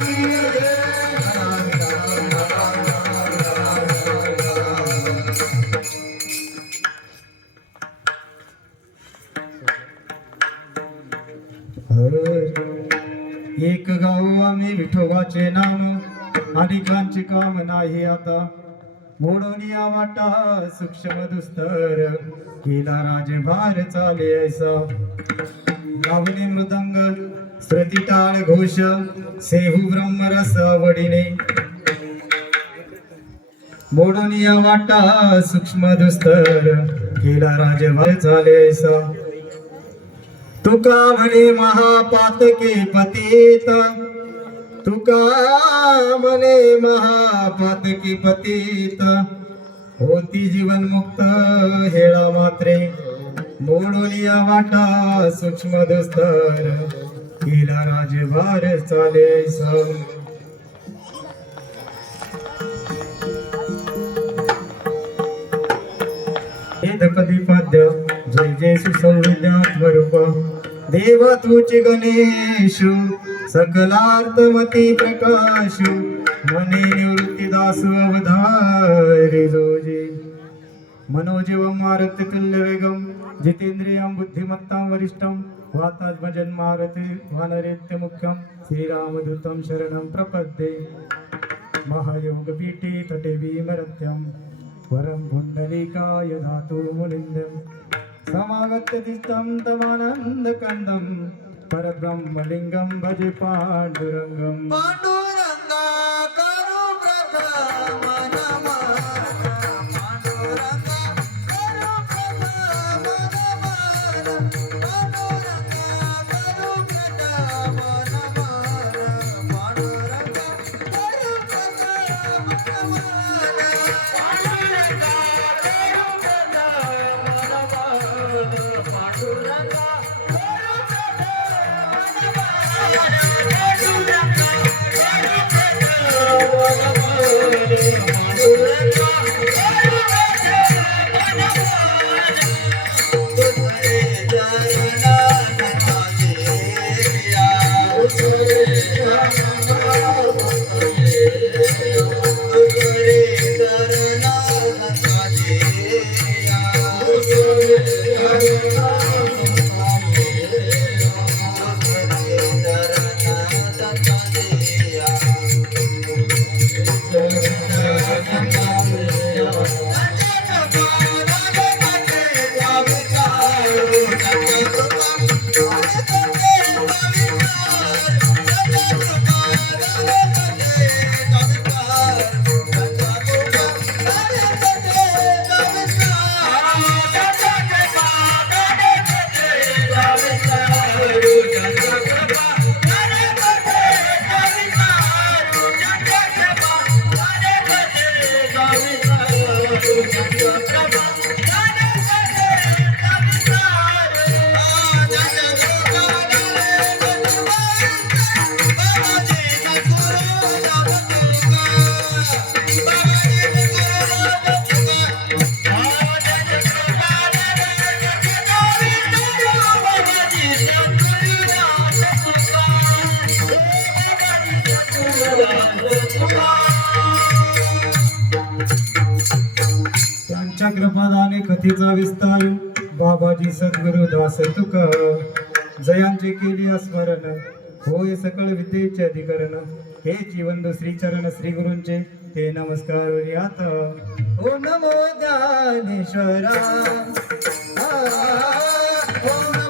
एक गाऊ आम्ही विठोबाचे नाम अधिकांची काम नाही आता. मोडून या वाटा सूक्ष्म दुस्तर. केला राजभार चाले ऐसा. गावली मृदंग श्रुती घोष सेहू ब्रह्मरस आवडीने. मोडून या वाटा सूक्ष्म दुस्तर केला राजभार झाले तुका म्हणे महापातके पतित. तुका म्हणे महापातके पतित. होती जीवन मुक्त हेळा मात्रे. मोडोलिया वाटा सूक्ष्म दुस्तर केला राजभार चाले सम कधी पद्य जय जय सुसंविद्यात्मरूप देव तुचे गणेश सकलार्थमती प्रकाश. मने निवृत्तीदास अवधारी जोजी. मनोजीव तुल्य वेगम जितेंद्रियम बुद्धिमत्तां वरिष्ठम वातात्मजन मारुती वानरेत्य मुख्यं श्रीरामदूतं शरणं प्रपद्ये। महायोगपीठे तटे भीमरत्यं वरं पुण्डलीकाय धातु मुलिन्दं समागत्य तिष्ठं तमानन्दकन्दं परब्रह्मलिङ्गं भजे पाण्डुरङ्गम्। पांडुरंगा कृपादाने विस्तार बाबाजी सद्गुरु दास तुक. जयांचे केली स्मरण होय सकळ विद्येचे अधिकरण. हे जीवन श्री चरण श्री गुरूंचे ते नमस्कार ओ नमो ज्ञानेश्वरा. ओ नमो ज्ञानेश्वरा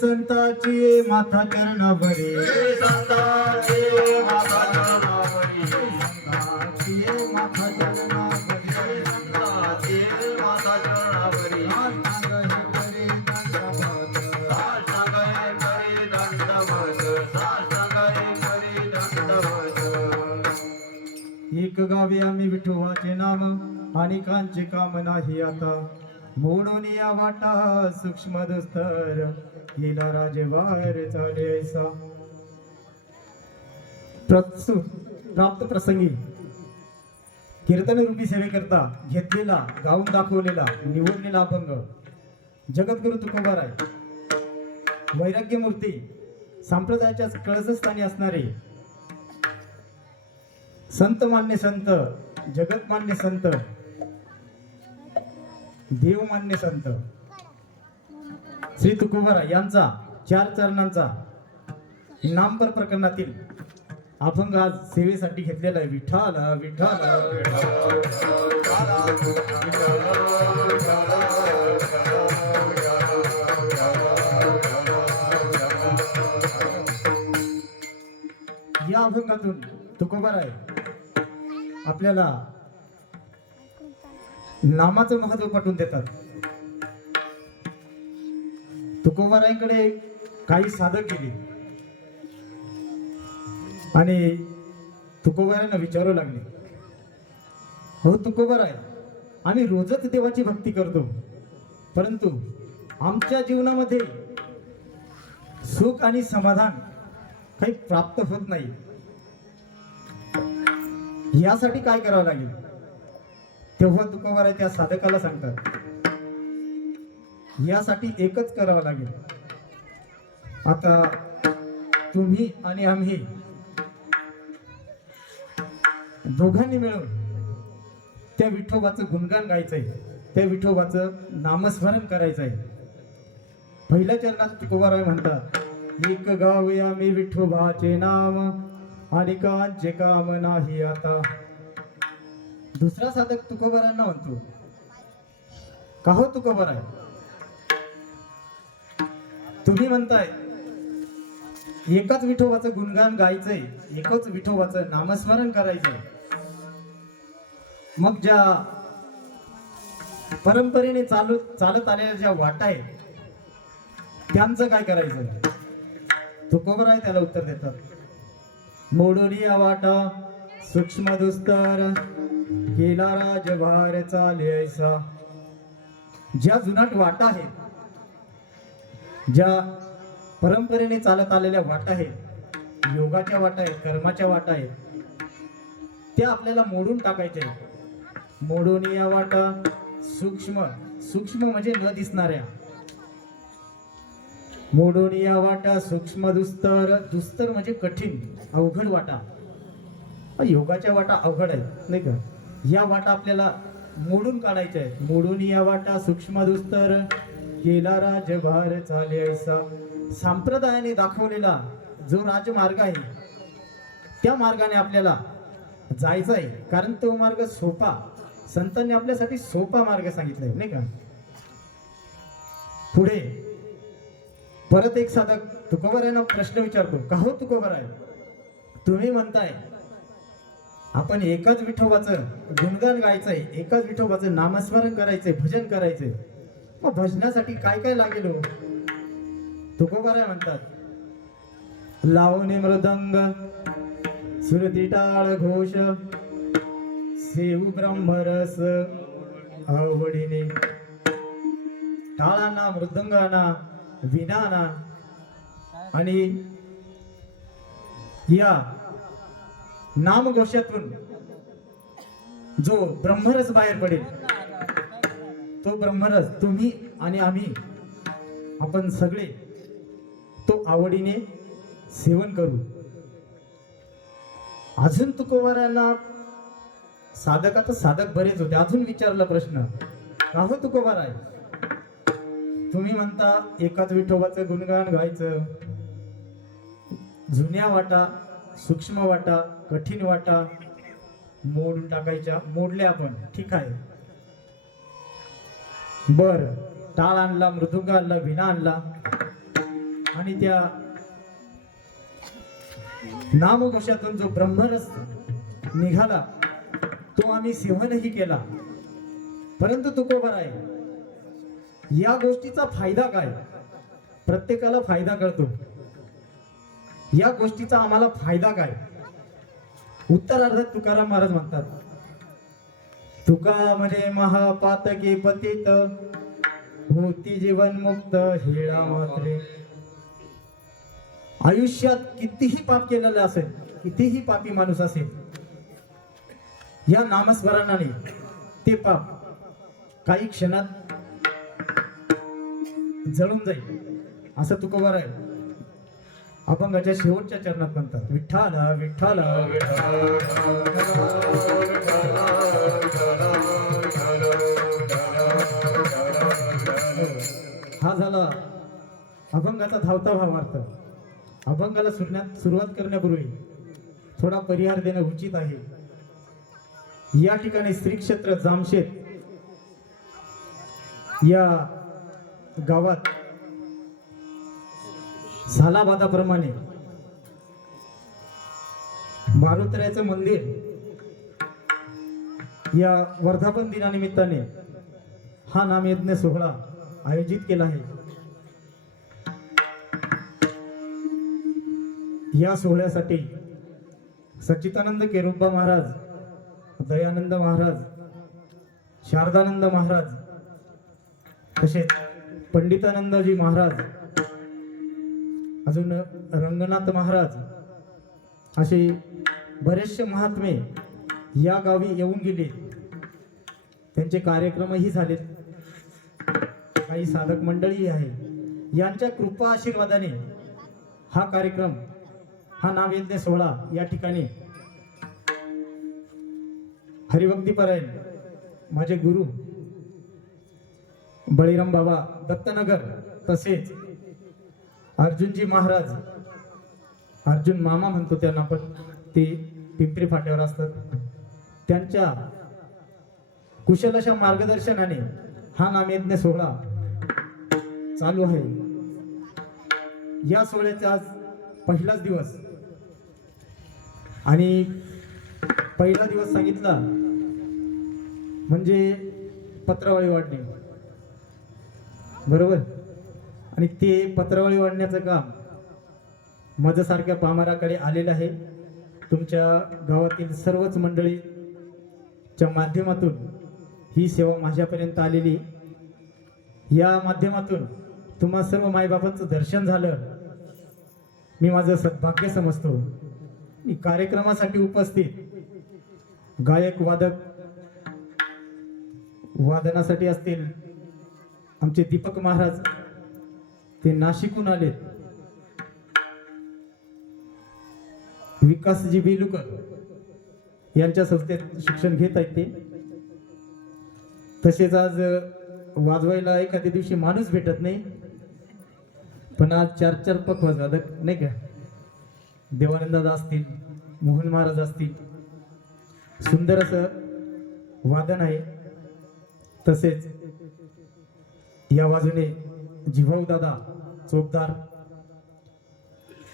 संताची माथा चरणावरी संताची माथा चरणावरी एक गावी आम्ही विठोबाचे नाम अनेकांचे काम नाही आता. म्हणून या वाटा सूक्ष्म दुस्तर गेला राजवार चाले ऐसा. प्राप्त प्रसंगी. कीर्तन रूपी सेवेकरता घेतलेला गाऊन दाखवलेला निवडलेला अभंग. जगद्गुरु तुकोबाराय. वैराग्य मूर्ती संप्रदायाच्या कळसस्थानी असणारे. संत मान्य संत जगत मान्य संत. देव मान्य संत. श्री तुकोबारा यांचा चार चरणांचा नामपर प्रकरणातील अभंग आज सेवेसाठी घेतलेला आहे. विठाल विठाल या अभंगातून तुकोबार आहे. आपल्याला नामाचं महत्त्व पटवून देतात. तुकोबाराईकडे काही साधक गेले आणि तुकोबारांना विचारू लागले. हो तुकोबाराय आहे आम्ही रोजच देवाची भक्ती करतो. परंतु आमच्या जीवनामध्ये सुख आणि समाधान काही प्राप्त होत नाही. यासाठी काय करावं लागेल? तेव्हा तुकोबाराय आहे त्या साधकाला सांगतात. यासाठी एकच करावं लागेल. आता तुम्ही आणि आम्ही दोघांनी मिळून त्या विठोबाचं गुणगान गायचंय. त्या विठोबाचं नामस्मरण करायचंय. पहिल्या चरणात तुकोबाराय म्हणतात एक गावया मी विठोबाचे नाम आणि कांचे काम नाही आता. दुसरा साधक तुकोबारांना म्हणतो का हो तुकोबाराय तुम्ही म्हणताय एकाच विठोबाचं गुणगान गायचंय एकच विठोबाचं नामस्मरण करायचंय. मग ज्या परंपरेने चालू चालत आलेल्या ज्या वाटा आहेत त्यांचं काय करायचं? तुकोबर आहे त्याला उत्तर देतात. मोडोली या वाटा सूक्ष्म दुस्तर केला राजभार चाले ज्या जुनाट वाटा आहेत ज्या परंपरेने चालत आलेल्या वाटा आहेत योगाच्या वाटा आहेत कर्माच्या वाटा आहेत त्या आपल्याला मोडून टाकायच्या आहेत. मोडून या वाटा सूक्ष्म सूक्ष्म म्हणजे न दिसणाऱ्या. मोडून या वाटा सूक्ष्म दुस्तर दुस्तर म्हणजे कठीण अवघड वाटा. योगाच्या वाटा अवघड आहेत नाही का? या वाटा आपल्याला मोडून काढायच्या आहेत. मोडून या वाटा सूक्ष्म दुस्तर केला राजभार चाले ऐसा संप्रदायाने दाखवलेला जो राजमार्ग आहे त्या मार्गाने आपल्याला जायचं आहे. कारण तो मार्ग सोपा. संतांनी आपल्यासाठी सोपा मार्ग सांगितलाय नाही का? पुढे परत एक साधक तुकोबर ना प्रश्न विचारतो का हो तुकोबर आहे तुम्ही म्हणताय आपण एकाच विठोबाचं गुणगान गायचंय एकाच विठोबाचं नामस्मरण करायचंय भजन करायचंय. भजनासाठी काय काय लागेल हो? तुकोबाराय म्हणतात. लावणी मृदंग सुरती टाळ घोष सेऊ ब्रह्मरस आवडीने. टाळांना मृदंगाना विनाना. आणि या नामघोषातून जो ब्रह्मरस बाहेर पडेल तो ब्रह्मरस तुम्ही आणि आम्ही आपण सगळे तो आवडीने सेवन करू. अजून तुकोबारांना साधकात साधक बरेच होते. अजून विचारला प्रश्न. का हो तुकोबार आहे तुम्ही म्हणता एकाच विठोबाचं गुणगान गायचं. जुन्या वाटा सूक्ष्म वाटा कठीण वाटा मोडून टाकायच्या मोडल्या आपण. ठीक आहे. बर टाळ आणला मृदुंग आणला विणा आणला. आणि त्या नामघोषातून जो ब्रह्मरस निघाला तो आम्ही सेवनही केला. परंतु तुकोबर आहे या गोष्टीचा फायदा काय? प्रत्येकाला फायदा कळतो. या गोष्टीचा आम्हाला फायदा काय? उत्तरार्धात तुकाराम महाराज म्हणतात तुका म्हणे महापातके पतित होती जीवन मुक्त हिळा मात्रे. आयुष्यात कितीही पाप केलेलं असेल कितीही पापी माणूस असेल या नामस्मरणाने ते पाप काही क्षणात जळून जाईल. असं तुकोबार आहे. अभंगाच्या शेवटच्या चरणात म्हणतात विठ्ठल विठ्ठल विठ्ठल. अभंगाचा धावता भावार्थ अभंगाला सुरण्यात सुरुवात करण्यापूर्वी थोडा परिहार देणं उचित आहे. या ठिकाणी श्री क्षेत्र जामशेत या गावात सालाबादाप्रमाणे मारुतऱ्याचं मंदिर या वर्धापन दिनानिमित्ताने हा नामयज्ञ सोहळा आयोजित केला आहे. या सोहळ्यासाठी सच्चिदानंद केरुब्बा महाराज दयानंद महाराज शारदानंद महाराज तसेच पंडितानंदजी महाराज अजून रंगनाथ महाराज असे बरेचसे महात्मे या गावी येऊन गेले. त्यांचे कार्यक्रमही झालेत. काही साधक मंडळी आहे. यांच्या कृपा आशीर्वादाने हा कार्यक्रम हा नामयज्ञ सोहळा या ठिकाणी. हरिभक्तीपरायण माझे गुरु बळीराम बाबा दत्तनगर तसेच अर्जुनजी महाराज अर्जुन मामा म्हणतो त्यांना पण ते पिंपरी फाट्यावर असतात. त्यांच्या कुशल अशा मार्गदर्शनाने हा नामयज्ञ सोहळा चालू आहे. या सोहळ्याचा आज पहिलाच दिवस. आणि पहिला दिवस सांगितला म्हणजे पत्रावळी वाढणे. बरोबर? आणि ते पत्रावळी वाढण्याचं काम माझ्यासारख्या पामाराकडे आलेलं आहे. तुमच्या गावातील सर्वच मंडळीच्या माध्यमातून ही सेवा माझ्यापर्यंत आलेली. या माध्यमातून तुम्हा सर्व मायबापांचं दर्शन झालं. मी माझं सद्भाग्य समजतो. कार्यक्रमासाठी उपस्थित गायक वादक वादनासाठी असतील. आमचे दीपक महाराज ते नाशिकहून आले विकासजी बेलुकर यांच्या संस्थेत शिक्षण घेत आहेत ते. तसेच आज वाजवायला एखाद्या दिवशी माणूस भेटत नाही. पण आज चार चार पक वाजवादक नाही का? देवानंदादा असतील मोहन महाराज असतील. सुंदर असं वादन आहे. तसेच या बाजूने जिभाऊ दादा चोपदार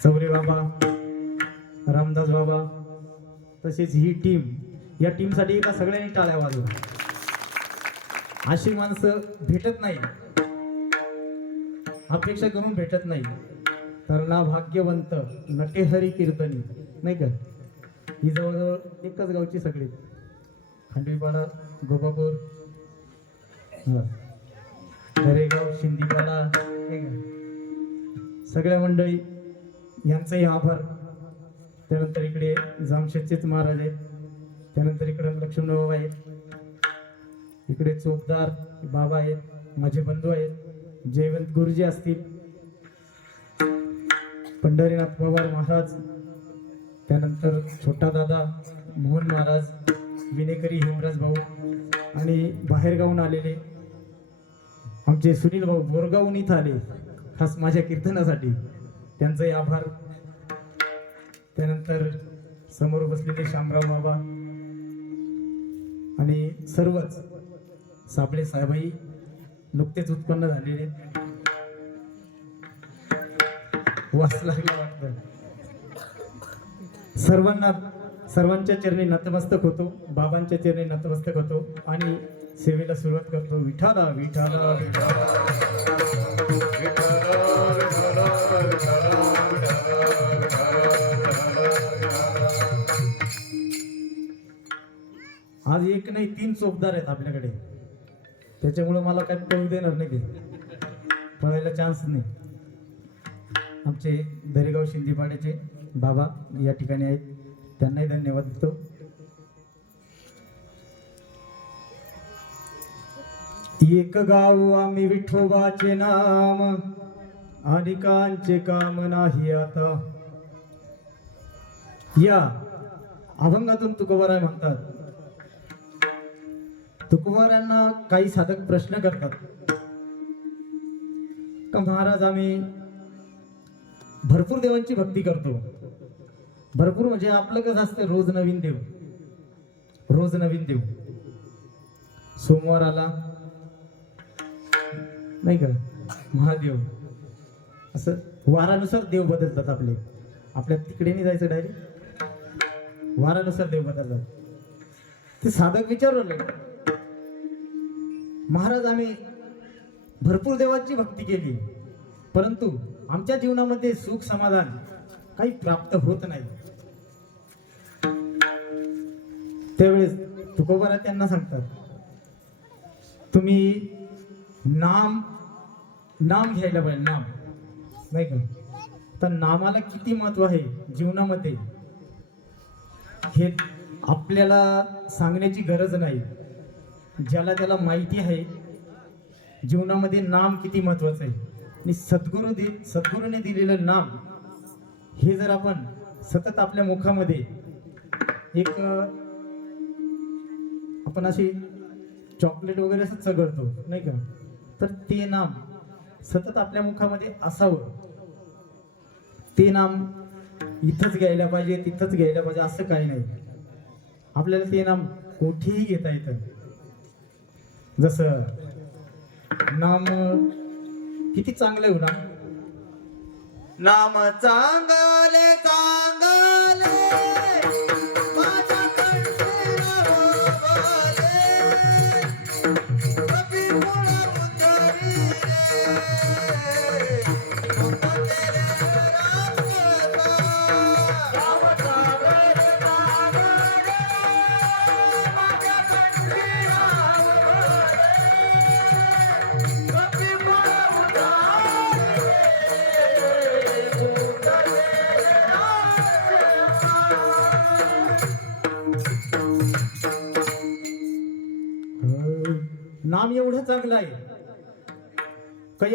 चौरे बाबा रामदास बाबा तसेच ही टीम या टीमसाठी एका सगळ्यांनी टाळ्या वाजवा. अशी माणसं भेटत नाही. अपेक्षा करून भेटत नाही. तर ना भाग्यवंत नटेहरी कीर्तनी नाही का? ही जवळजवळ एकच गावची सगळी. खांडवीपाडा गोपापूर. दरेगाव शिंदीपाडा का? सगळ्या मंडळी यांचाही आभार. त्यानंतर इकडे जामशेदचेच महाराज आहेत. त्यानंतर इकडे लक्ष्मणबाबा आहेत. इकडे चोपदार बाबा आहेत. माझे बंधू आहेत. जयवंत गुरुजी असतील. पंढरीनाथ पवार महाराज त्यानंतर छोटा दादा मोहन महाराज विनेकरी हेमराज भाऊ आणि बाहेरगावून आलेले आमचे सुनील भाऊ बोरगावून इथं आले खास माझ्या कीर्तनासाठी. त्यांचाही आभार. त्यानंतर समोर बसलेले शामराव बाबा आणि सर्वच साबळे साहेबही नुकतेच उत्पन्न झालेले. वास लागला वाटतं. सर्वांना सर्वांच्या चरणी नतमस्तक होतो बाबांच्या चरणी नतमस्तक होतो आणि सेवेला सुरुवात करतो. विठाला विठाला विठाला आज एक नाही तीन चोपदार आहेत आपल्याकडे. त्याच्यामुळं मला काय पळू देणार नाही ते. पळायला चान्स नाही. आमचे दरेगाव शिंदेपाड्याचे बाबा या ठिकाणी आहेत. त्यांनाही धन्यवाद देतो. एक गाव आम्ही विठोबाचे नाम अनेकांचे काम नाही आता. या अभंगातून तुकोबाराय म्हणतात. तुकोबारांना काही साधक प्रश्न करतात. का महाराज आम्ही भरपूर देवांची भक्ती करतो. भरपूर म्हणजे आपलं कसं असतं रोज नवीन देव. रोज नवीन देव. सोमवार आला नाही का? महादेव. असं वारानुसार देव बदलतात आपले. आपल्या तिकडे नाही जायचं डायरेक्ट वारानुसार देव बदलतात. ते साधक विचारलं महाराज आम्ही भरपूर देवांची भक्ती केली. परंतु आमच्या जीवनामध्ये सुख समाधान काही प्राप्त होत नाही. त्यावेळेस तुकोबारा त्यांना सांगतात तुम्ही नाम नाम घ्यायला पाहिजे नाम. नाही का? तर नामाला किती महत्त्व आहे जीवनामध्ये? हे आपल्याला सांगण्याची गरज नाही. ज्याला त्याला माहिती आहे जीवनामध्ये नाम किती महत्वाचं आहे? आणि सद्गुरु दि सद्गुरूने दिलेलं नाम हे जर आपण सतत आपल्या मुखामध्ये एक आपण अशी चॉकलेट वगैरे असं चघळतो नाही का? तर ते नाम सतत आपल्या मुखामध्ये असावं. ते नाम इथंच घ्यायला पाहिजे तिथंच घ्यायला पाहिजे असं काही नाही. आपल्याला ते नाम कुठेही घेता येतं. जसं नाम किती चांगलं आहे हो नाम नाम चांगले चांगले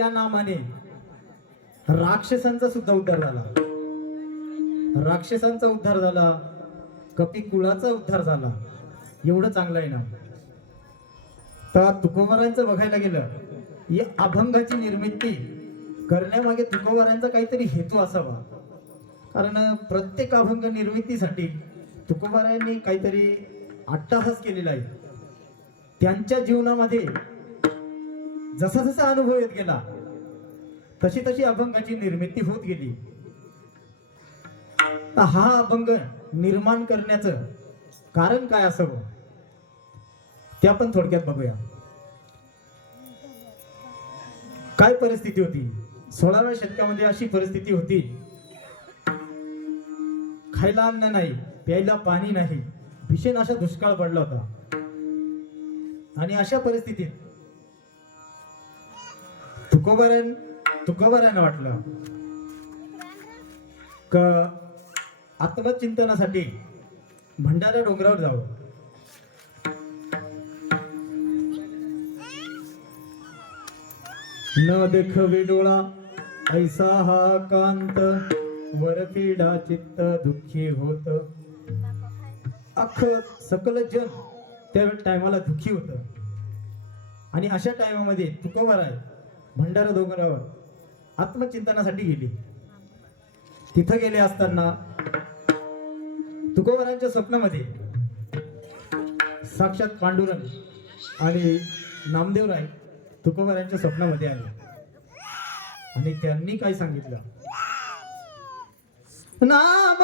या नामाने राक्षसांचा सुद्धा उद्धार झाला. राक्षसांचा उद्धार झाला. कपी कुळाचा उद्धार झाला. एवढं चांगलं आहे ना. तर तुकोबारांचं बघायला गेलं या अभंगाची निर्मिती करण्यामागे तुकोबारांचा काहीतरी हेतू असावा. कारण प्रत्येक अभंग निर्मितीसाठी तुकोबारांनी काहीतरी अट्टाहास केलेला आहे. त्यांच्या जीवनामध्ये जसा जसा अनुभव येत गेला तशी तशी अभंगाची निर्मिती होत गेली. तर हा अभंग निर्माण करण्याचं कारण काय असावं? ते आपण थोडक्यात बघूया. काय परिस्थिती होती? सोळाव्या शतकामध्ये अशी परिस्थिती होती. खायला अन्न नाही प्यायला पाणी नाही. भीषण असा दुष्काळ पडला होता. आणि अशा परिस्थितीत तुकोबारायन तुकोबारायनं वाटलं. का आत्मचिंतनासाठी भंडारा डोंगरावर जाऊ. न देखवे डोळा ऐसा हा कांत वरपिडा चित्त दुःखी होत. अख्ख सकल जन त्या टायमाला दुःखी होत. आणि अशा टायमामध्ये तुकोबाराय आहे भंडारा डोंगरावर. आत्मचिंतनासाठी गेली. तिथं गेले असताना तुकोबारांच्या स्वप्नामध्ये साक्षात पांडुरंग आणि नामदेवराय तुकोबारांच्या स्वप्नामध्ये आले. आणि त्यांनी काय सांगितलं? नाम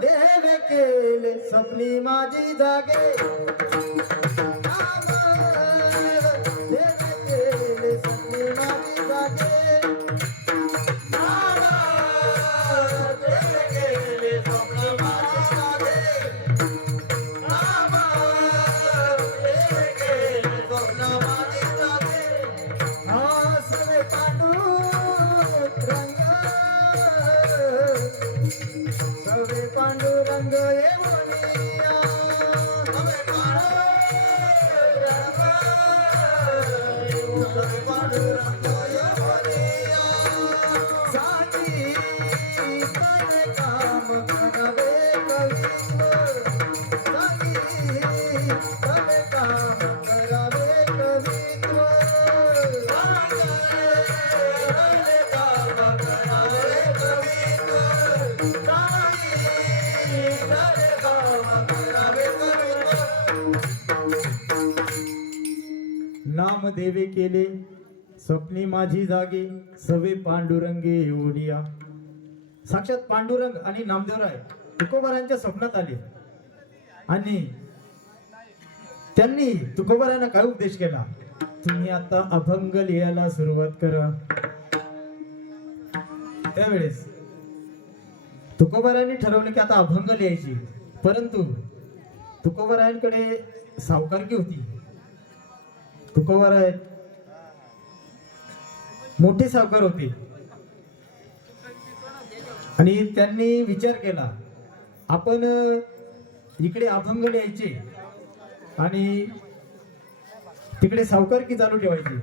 देव केले स्वप्नी माझी जागे. देवे केले. स्वप्नी माझी जागे सवे पांडुरंगे येऊनिया साक्षात पांडुरंग आणि नामदेवराय तुकोबारांच्या स्वप्नात आले. आणि त्यांनी तुकोबारांना काय उपदेश केला? तुम्ही आता अभंग लिहायला सुरुवात करा. त्यावेळेस तुकोबारांनी ठरवलं की आता अभंग लिहायची. परंतु तुकोबारायांकडे सावकारकी होती. तुकोबाराय मोठे सावकार होते. आणि त्यांनी विचार केला. आपण इकडे अभंग लिहायचे आणि तिकडे सावकारकी चालू ठेवायची.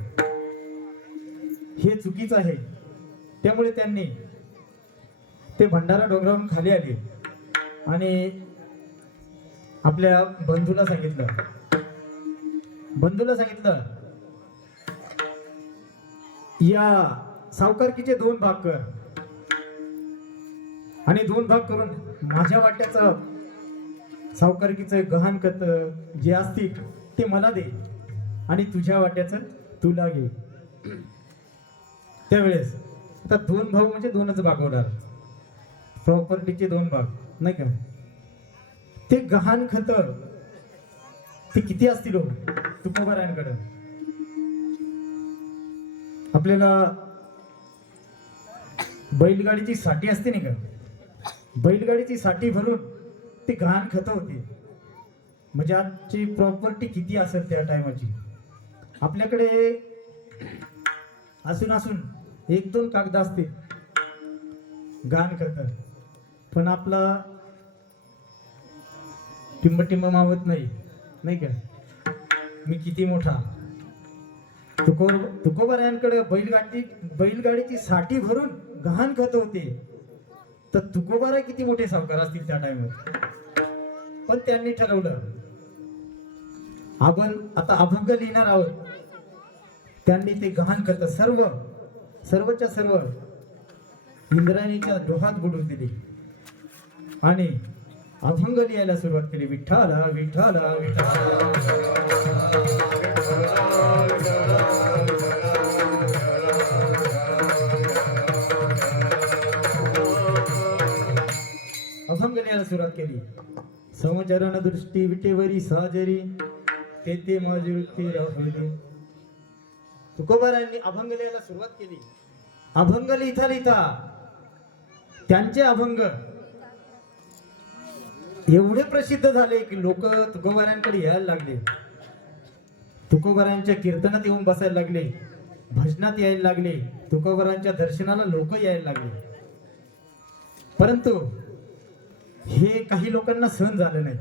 हे चुकीचं आहे. त्यामुळे त्यांनी ते भंडारा डोंगरावरून खाली आले. आणि आपल्या बंधूला सांगितलं. बंधूला सांगितलं या सावकारकीचे दोन भाग कर. आणि दोन भाग करून माझ्या वाट्याचं सावकारकीचं गहाणखत जे असतील ते मला दे आणि तुझ्या वाट्याचं तुला घे. त्यावेळेस आता दोन भाऊ म्हणजे दोनच भाग होणार. प्रॉपर्टीचे दोन भाग नाही का? ते गहाण खत ते किती असतील हो? तुकोबारायांकडं आपल्याला बैलगाडीची साठी असते नाही का? बैलगाडीची साठी भरून ते घाण खत होते. म्हणजे आजची प्रॉपर्टी किती असेल त्या टायमाची आपल्याकडे असून असून एक दोन कागद असते घाण खत. पण आपला टिंब टिंब मावत नाही. नाही का? मी किती मोठा? तुको तुकोबारायांकडे बैलगाडी बैलगाडीची साठी भरून गहाण खत होते. तर तुकोबारा किती मोठे सावकार असतील त्या टाइमवर पण त्यांनी ठरवलं. आपण आता अभंग लिहिणार आहोत. त्यांनी ते गहाण खत सर्व सर्वच्या सर्व इंद्राणीच्या डोहात बुडून दिली. आणि अभंग लिहायला सुरुवात केली. विठ्ठाला विठ्ठाला विठ्ठला. अभंग लिहायला सुरुवात केली. समचरण दृष्टी विटेवरी साजरी तेथे माझी वृत्ती राहुली. तुकोबारांनी अभंग लिहायला सुरुवात केली. अभंग लिहिता लिहिता त्यांचे अभंग एवढे प्रसिद्ध झाले की लोक तुकोबारांकडे यायला लागले. तुकोबारांच्या कीर्तनात येऊन बसायला लागले. भजनात यायला लागले. तुकोबारांच्या दर्शनाला लोक यायला लागले. परंतु हे काही लोकांना सहन झालं नाही.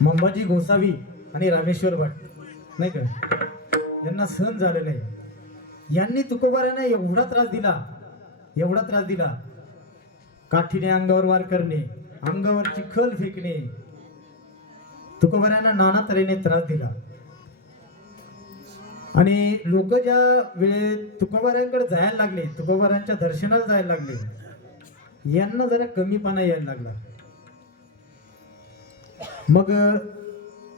मंबाजी गोसावी आणि रामेश्वर भट नाही का? यांना सहन झालं नाही. यांनी तुकोबारांना एवढा त्रास दिला एवढा त्रास दिला. काठीने अंगावर वार करणे अंगावरची खल फेकणे. तुकोबारांना नाना तऱ्हेने त्रास दिला. आणि लोक ज्या वेळेत तुकोबारांकडे जायला लागले तुकोबारांच्या दर्शनाला जायला लागले यांना जरा कमीपणा यायला लागला. मग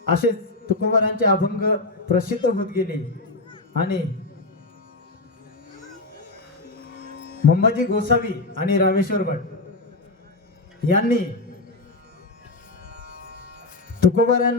असेच तुकोबारांचे अभंग प्रसिद्ध होत गेले. आणि मंबाजी गोसावी आणि रामेश्वर भट यांनी तुकोबारांना